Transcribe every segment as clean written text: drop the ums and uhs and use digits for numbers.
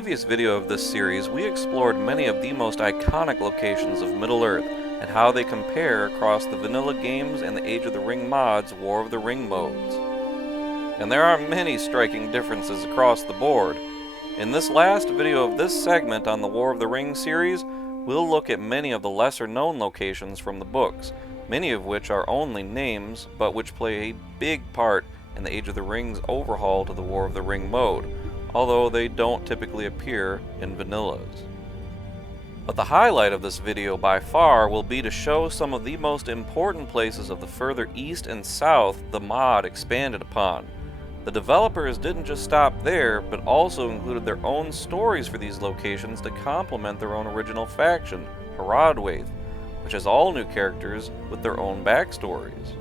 previous video of this series, we explored many of the most iconic locations of Middle-earth and how they compare across the vanilla games and the Age of the Ring mods' War of the Ring modes. And there are many striking differences across the board. In this last video of this segment on the War of the Ring series, we'll look at many of the lesser-known locations from the books, many of which are only names, but which play a big part in the Age of the Ring's overhaul to the War of the Ring mode, although they don't typically appear in vanillas. But the highlight of this video by far will be to show some of the most important places of the further east and south the mod expanded upon. The developers didn't just stop there, but also included their own stories for these locations to complement their own original faction, Forodwaith, which has all new characters with their own backstories.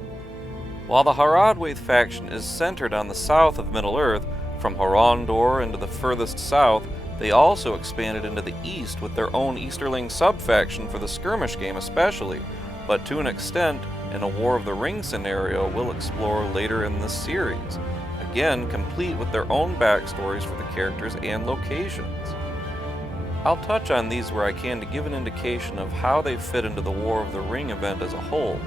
While the Forodwaith faction is centered on the south of Middle-earth, from Horondor into the furthest south, they also expanded into the east with their own Easterling sub-faction for the skirmish game especially, but to an extent in a War of the Ring scenario we'll explore later in this series, again complete with their own backstories for the characters and locations. I'll touch on these where I can to give an indication of how they fit into the War of the Ring event as a whole.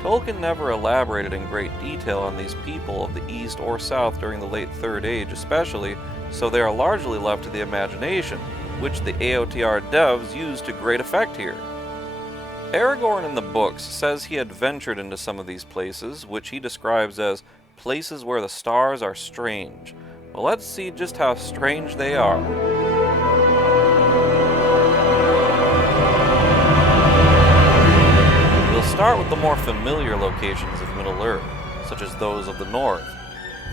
Tolkien never elaborated in great detail on these people of the East or South during the late Third Age especially, so they are largely left to the imagination, which the AOTR devs used to great effect here. Aragorn in the books says he had ventured into some of these places, which he describes as places where the stars are strange. Well, let's see just how strange they are. We'll start with the more familiar locations of Middle-earth, such as those of the North.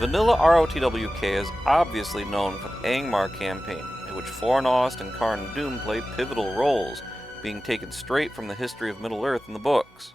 Vanilla ROTWK is obviously known for the Angmar campaign, in which Fornost and Carn Dum play pivotal roles, being taken straight from the history of Middle-earth in the books.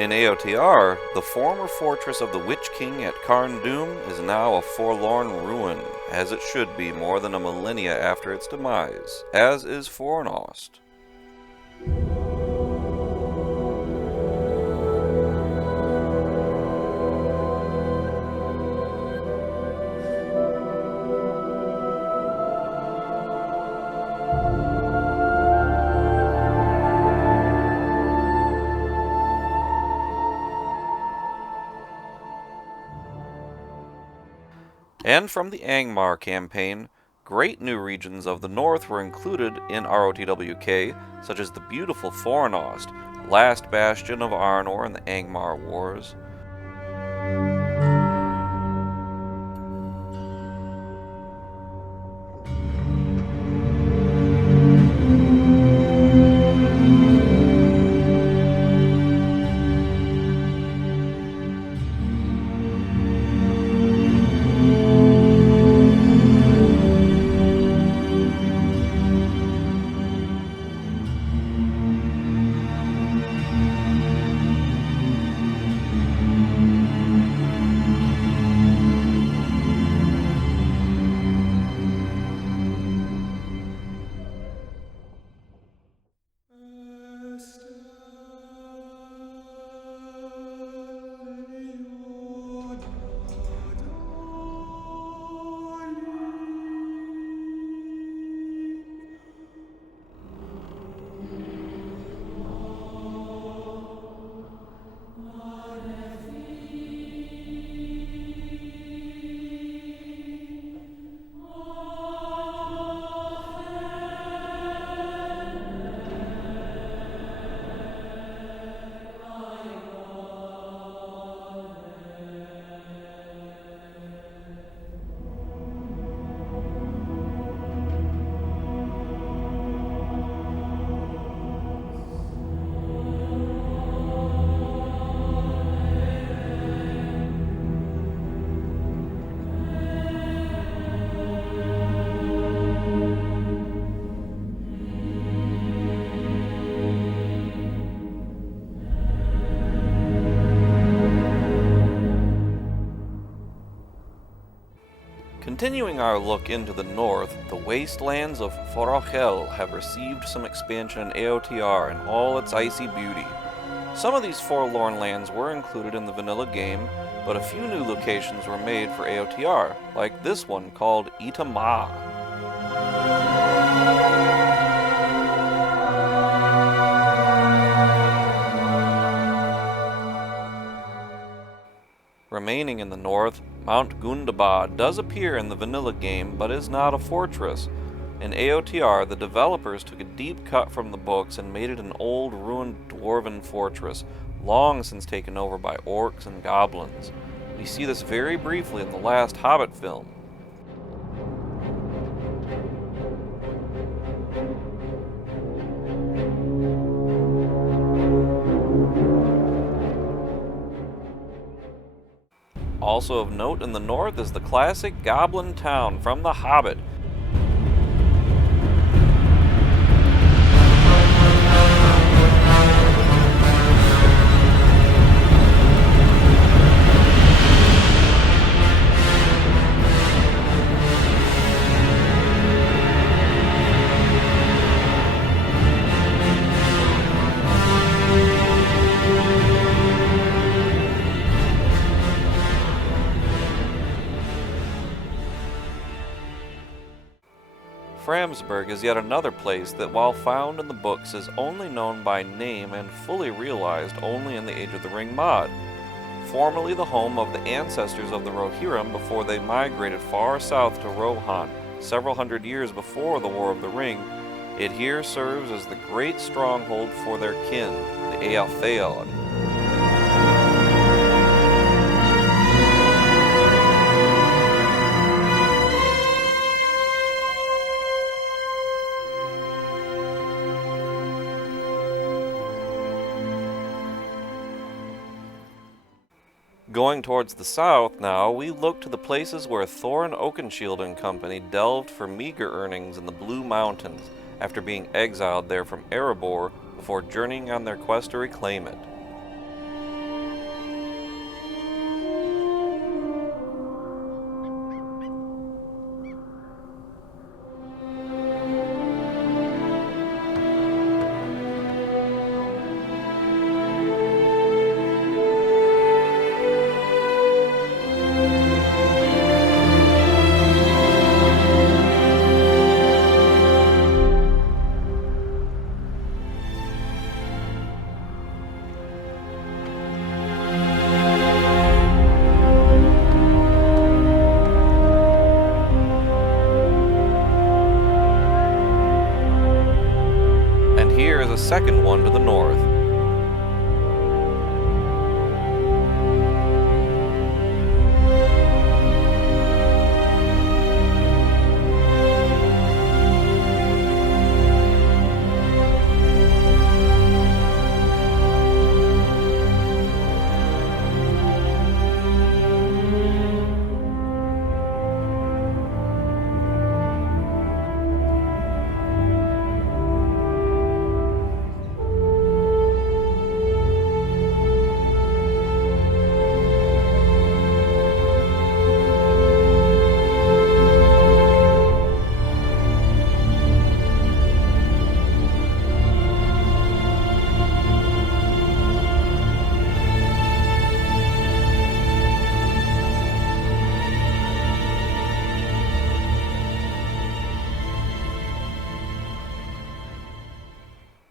In AOTR, the former fortress of the Witch King at Carn Dum is now a forlorn ruin, as it should be more than a millennia after its demise, as is Fornost. And from the Angmar campaign, great new regions of the north were included in ROTWK, such as the beautiful Fornost, last bastion of Arnor in the Angmar Wars. Continuing our look into the north, the wastelands of Forahel have received some expansion in AOTR in all its icy beauty. Some of these forlorn lands were included in the vanilla game, but a few new locations were made for AOTR, like this one called Ita-ma. Remaining in the north, Mount Gundabad does appear in the vanilla game, but is not a fortress. In AOTR, the developers took a deep cut from the books and made it an old, ruined dwarven fortress, long since taken over by orcs and goblins. We see this very briefly in the last Hobbit film. Also of note in the north is the classic Goblin Town from The Hobbit. Framsburg is yet another place that, while found in the books, is only known by name and fully realized only in the Age of the Ring mod. Formerly the home of the ancestors of the Rohirrim before they migrated far south to Rohan, several hundred years before the War of the Ring, it here serves as the great stronghold for their kin, the AOTR. Going towards the south now, we look to the places where Thorin Oakenshield and company delved for meager earnings in the Blue Mountains, after being exiled there from Erebor before journeying on their quest to reclaim it. A second one to the north.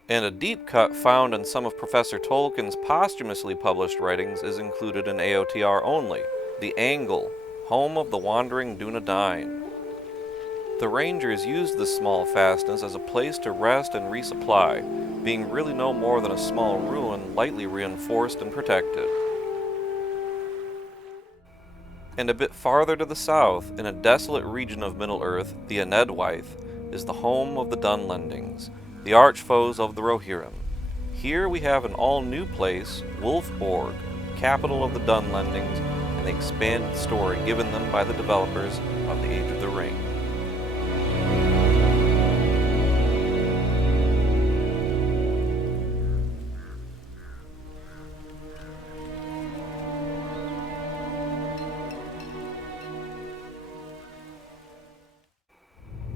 And a deep cut found in some of Professor Tolkien's posthumously published writings is included in AOTR only, the Angle, home of the wandering Dunedain. The Rangers used this small fastness as a place to rest and resupply, being really no more than a small ruin lightly reinforced and protected. And a bit farther to the south, in a desolate region of Middle-earth, the Enedwaith, is the home of the Dunlendings, the archfoes of the Rohirrim. Here we have an all-new place, Wulfborg, capital of the Dunlendings, and the expanded story given them by the developers of the Age of the Ring.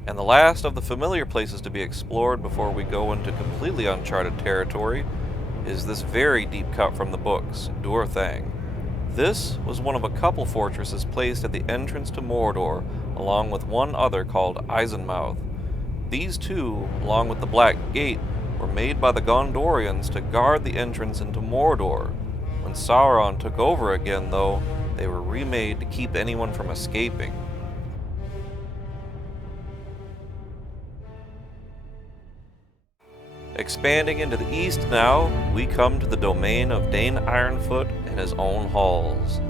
And the last of the familiar places to be explored before we go into completely uncharted territory is this very deep cut from the books, Durthang. This was one of a couple fortresses placed at the entrance to Mordor, along with one other called Eisenmouth. These two, along with the Black Gate, were made by the Gondorians to guard the entrance into Mordor. When Sauron took over again, though, they were remade to keep anyone from escaping. Expanding into the east now, we come to the domain of Dane Ironfoot and his own halls.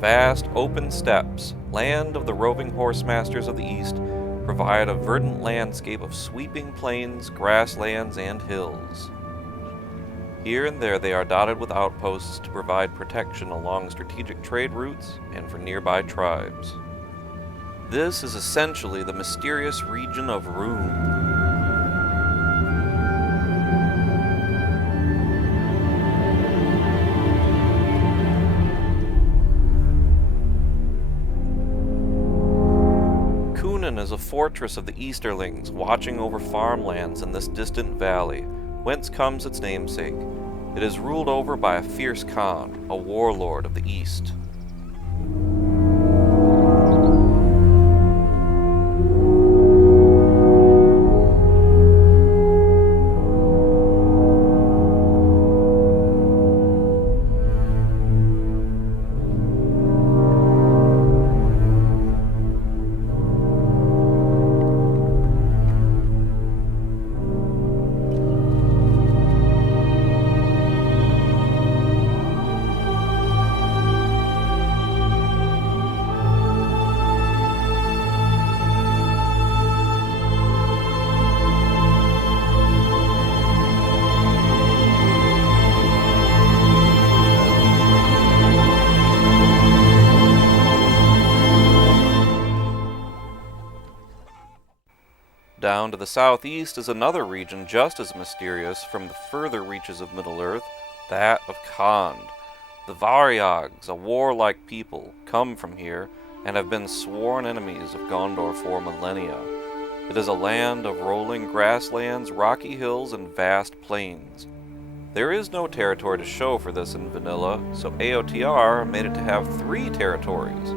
Vast open steppes, land of the roving horse masters of the east, provide a verdant landscape of sweeping plains, grasslands, and hills. Here and there they are dotted with outposts to provide protection along strategic trade routes and for nearby tribes. This is essentially the mysterious region of Rhûn. Is a fortress of the Easterlings watching over farmlands in this distant valley, whence comes its namesake. It is ruled over by a fierce Khan, a warlord of the East. Down to the southeast is another region just as mysterious from the further reaches of Middle-earth, that of Khand. The Varyogs, a warlike people, come from here and have been sworn enemies of Gondor for millennia. It is a land of rolling grasslands, rocky hills, and vast plains. There is no territory to show for this in vanilla, so AOTR made it to have 3 territories.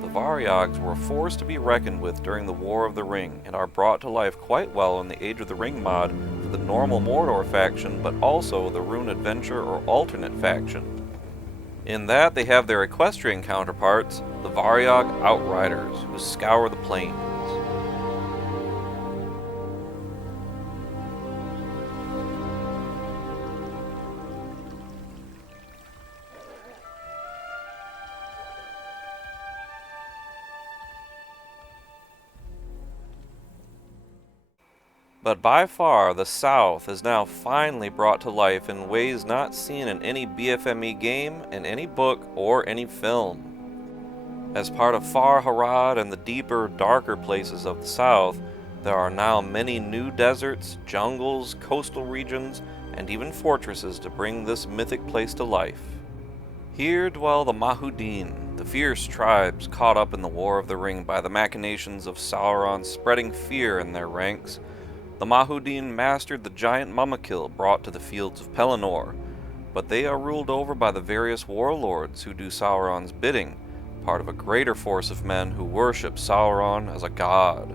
The Varyogs were a force to be reckoned with during the War of the Ring, and are brought to life quite well in the Age of the Ring mod for the normal Mordor faction, but also the Rune Adventure or Alternate faction. In that, they have their equestrian counterparts, the Varyog Outriders, who scour the plains. But by far, the South is now finally brought to life in ways not seen in any BFME game, in any book, or any film. As part of Far Harad and the deeper, darker places of the South, there are now many new deserts, jungles, coastal regions, and even fortresses to bring this mythic place to life. Here dwell the Mahudin, the fierce tribes caught up in the War of the Ring by the machinations of Sauron spreading fear in their ranks. The Mahudin mastered the giant Mumakil brought to the fields of Pelennor, but they are ruled over by the various warlords who do Sauron's bidding, part of a greater force of men who worship Sauron as a god.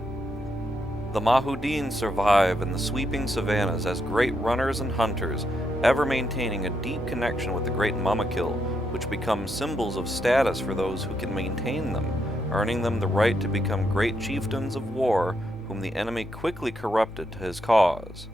The Mahudin survive in the sweeping savannas as great runners and hunters, ever maintaining a deep connection with the great Mumakil, which become symbols of status for those who can maintain them, earning them the right to become great chieftains of war, whom the enemy quickly corrupted to his cause.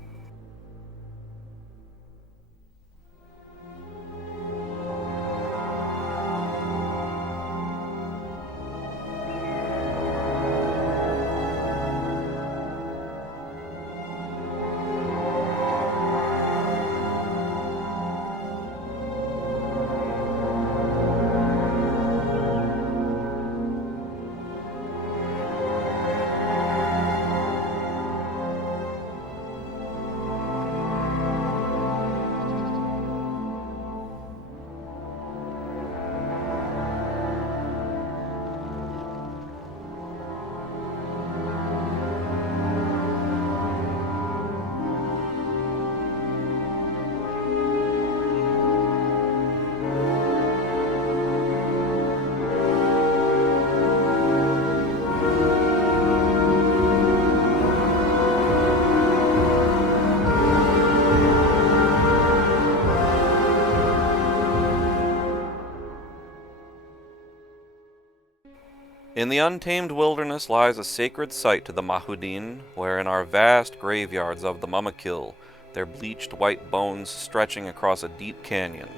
In the untamed wilderness lies a sacred site to the Mahudin, wherein are vast graveyards of the Mumakil, their bleached white bones stretching across a deep canyon.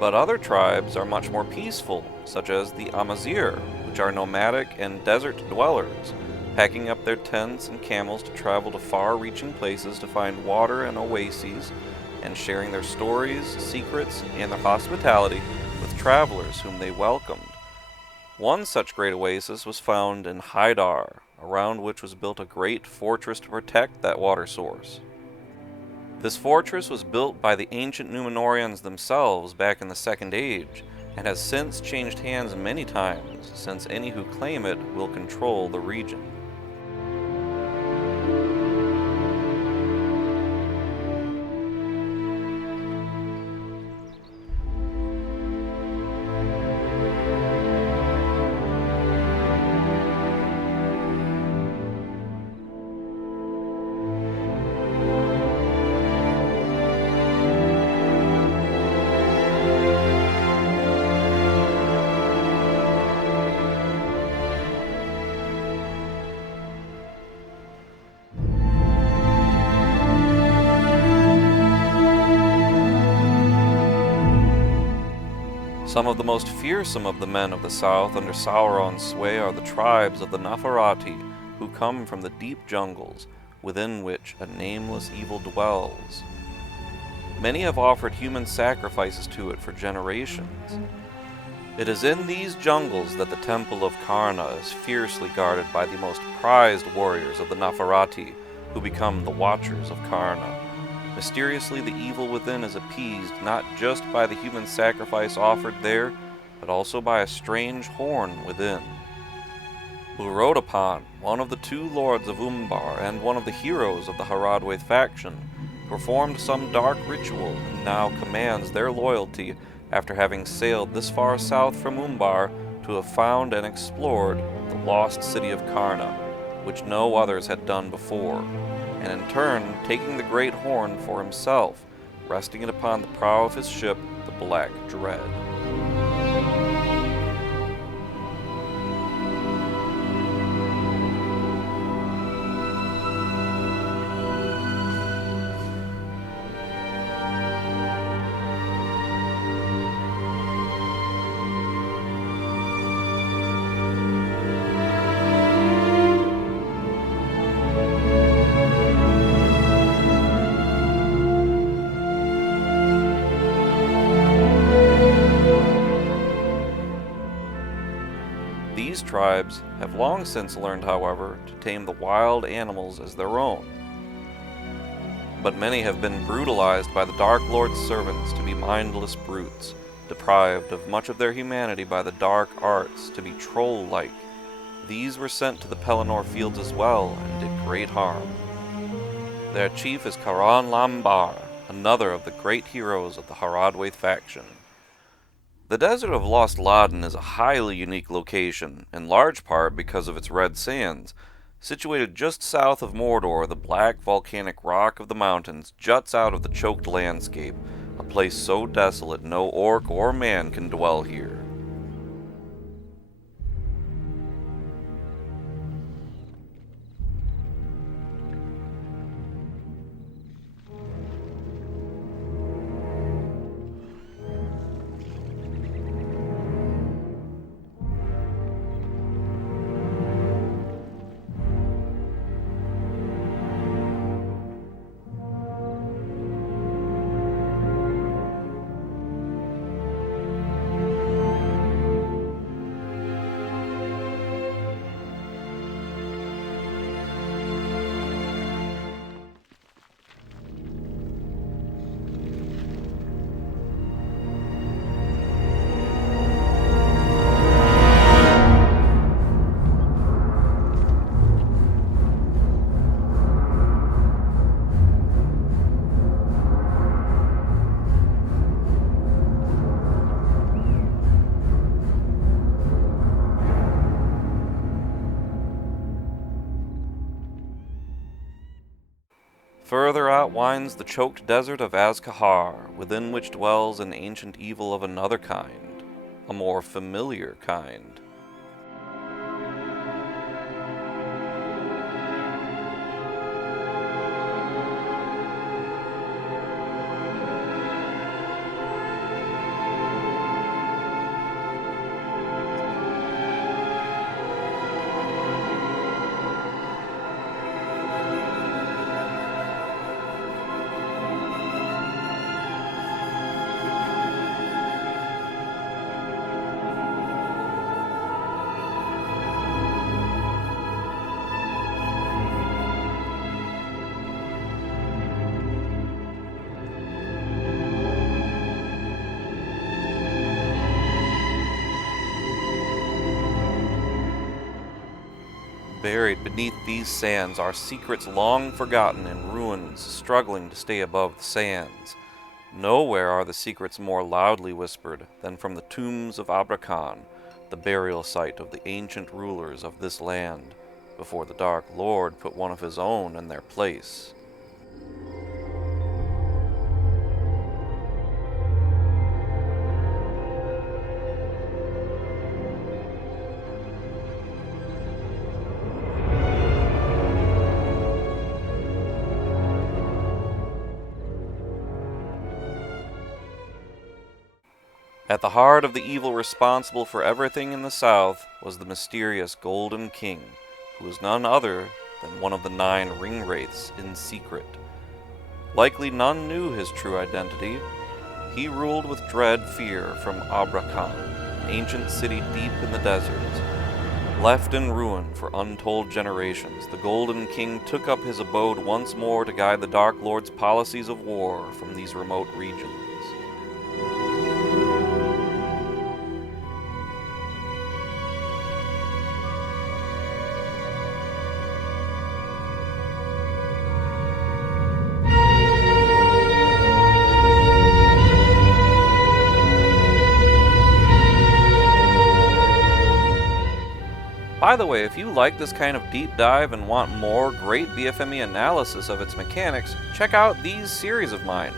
But other tribes are much more peaceful, such as the Amazir, which are nomadic and desert dwellers, packing up their tents and camels to travel to far-reaching places to find water and oases, and sharing their stories, secrets, and their hospitality with travelers whom they welcomed. One such great oasis was found in Hidar, around which was built a great fortress to protect that water source. This fortress was built by the ancient Númenóreans themselves back in the Second Age, and has since changed hands many times, since any who claim it will control the region. Some of the most fearsome of the men of the south under Sauron's sway are the tribes of the Nafarati, who come from the deep jungles, within which a nameless evil dwells. Many have offered human sacrifices to it for generations. It is in these jungles that the temple of Karna is fiercely guarded by the most prized warriors of the Nafarati, who become the Watchers of Karna. Mysteriously, the evil within is appeased not just by the human sacrifice offered there, but also by a strange horn within. Urodapan, one of the two lords of Umbar and one of the heroes of the Forodwaith faction, performed some dark ritual and now commands their loyalty after having sailed this far south from Umbar to have found and explored the lost city of Karna, which no others had done before, and in turn taking the great horn for himself, resting it upon the prow of his ship, the Black Dread. tribes have long since learned, however, to tame the wild animals as their own. But many have been brutalized by the Dark Lord's servants to be mindless brutes, deprived of much of their humanity by the dark arts to be troll-like. These were sent to the Pelennor fields as well, and did great harm. Their chief is Carn Dum, another of the great heroes of the Forodwaith faction. The desert of Lostladen is a highly unique location, in large part because of its red sands. Situated just south of Mordor, the black volcanic rock of the mountains juts out of the choked landscape, a place so desolate no orc or man can dwell here. Further out winds the choked desert of Azkahar, within which dwells an ancient evil of another kind, a more familiar kind. Buried beneath these sands are secrets long forgotten in ruins struggling to stay above the sands. Nowhere are the secrets more loudly whispered than from the tombs of Abrakhan, the burial site of the ancient rulers of this land, before the Dark Lord put one of his own in their place. At the heart of the evil responsible for everything in the south was the mysterious Golden King, who was none other than one of the 9 ring wraiths in secret. Likely none knew his true identity. He ruled with dread fear from Abrakhan, an ancient city deep in the desert. Left in ruin for untold generations, the Golden King took up his abode once more to guide the Dark Lord's policies of war from these remote regions. By the way, if you like this kind of deep dive and want more great BFME analysis of its mechanics, check out these series of mine.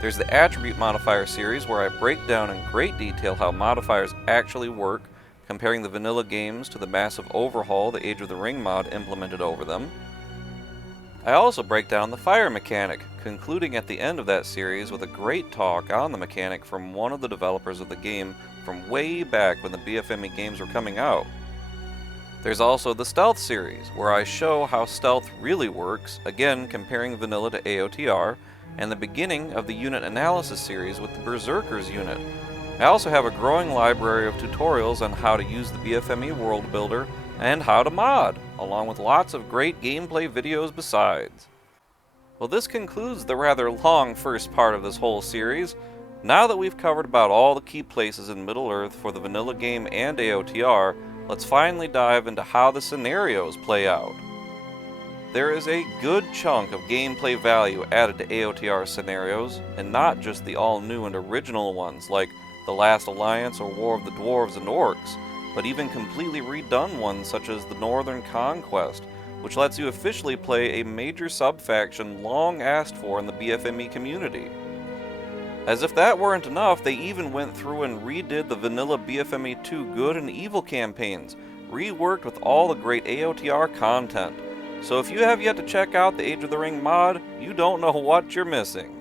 There's the Attribute Modifier series, where I break down in great detail how modifiers actually work, comparing the vanilla games to the massive overhaul the Age of the Ring mod implemented over them. I also break down the fire mechanic, concluding at the end of that series with a great talk on the mechanic from one of the developers of the game from way back when the BFME games were coming out. There's also the Stealth series, where I show how stealth really works, again comparing vanilla to AOTR, and the beginning of the unit analysis series with the Berserkers unit, I also have a growing library of tutorials on how to use the BFME World Builder and how to mod, along with lots of great gameplay videos besides. Well, this concludes the rather long first part of this whole series. Now that we've covered about all the key places in Middle-earth for the vanilla game and AOTR, let's finally dive into how the scenarios play out. There is a good chunk of gameplay value added to AOTR scenarios, and not just the all-new and original ones like The Last Alliance or War of the Dwarves and Orcs, but even completely redone ones such as the Northern Conquest, which lets you officially play a major sub-faction long asked for in the BFME community. As if that weren't enough, they even went through and redid the vanilla BFME 2 Good and Evil campaigns, reworked with all the great AOTR content. So if you have yet to check out the Age of the Ring mod, you don't know what you're missing.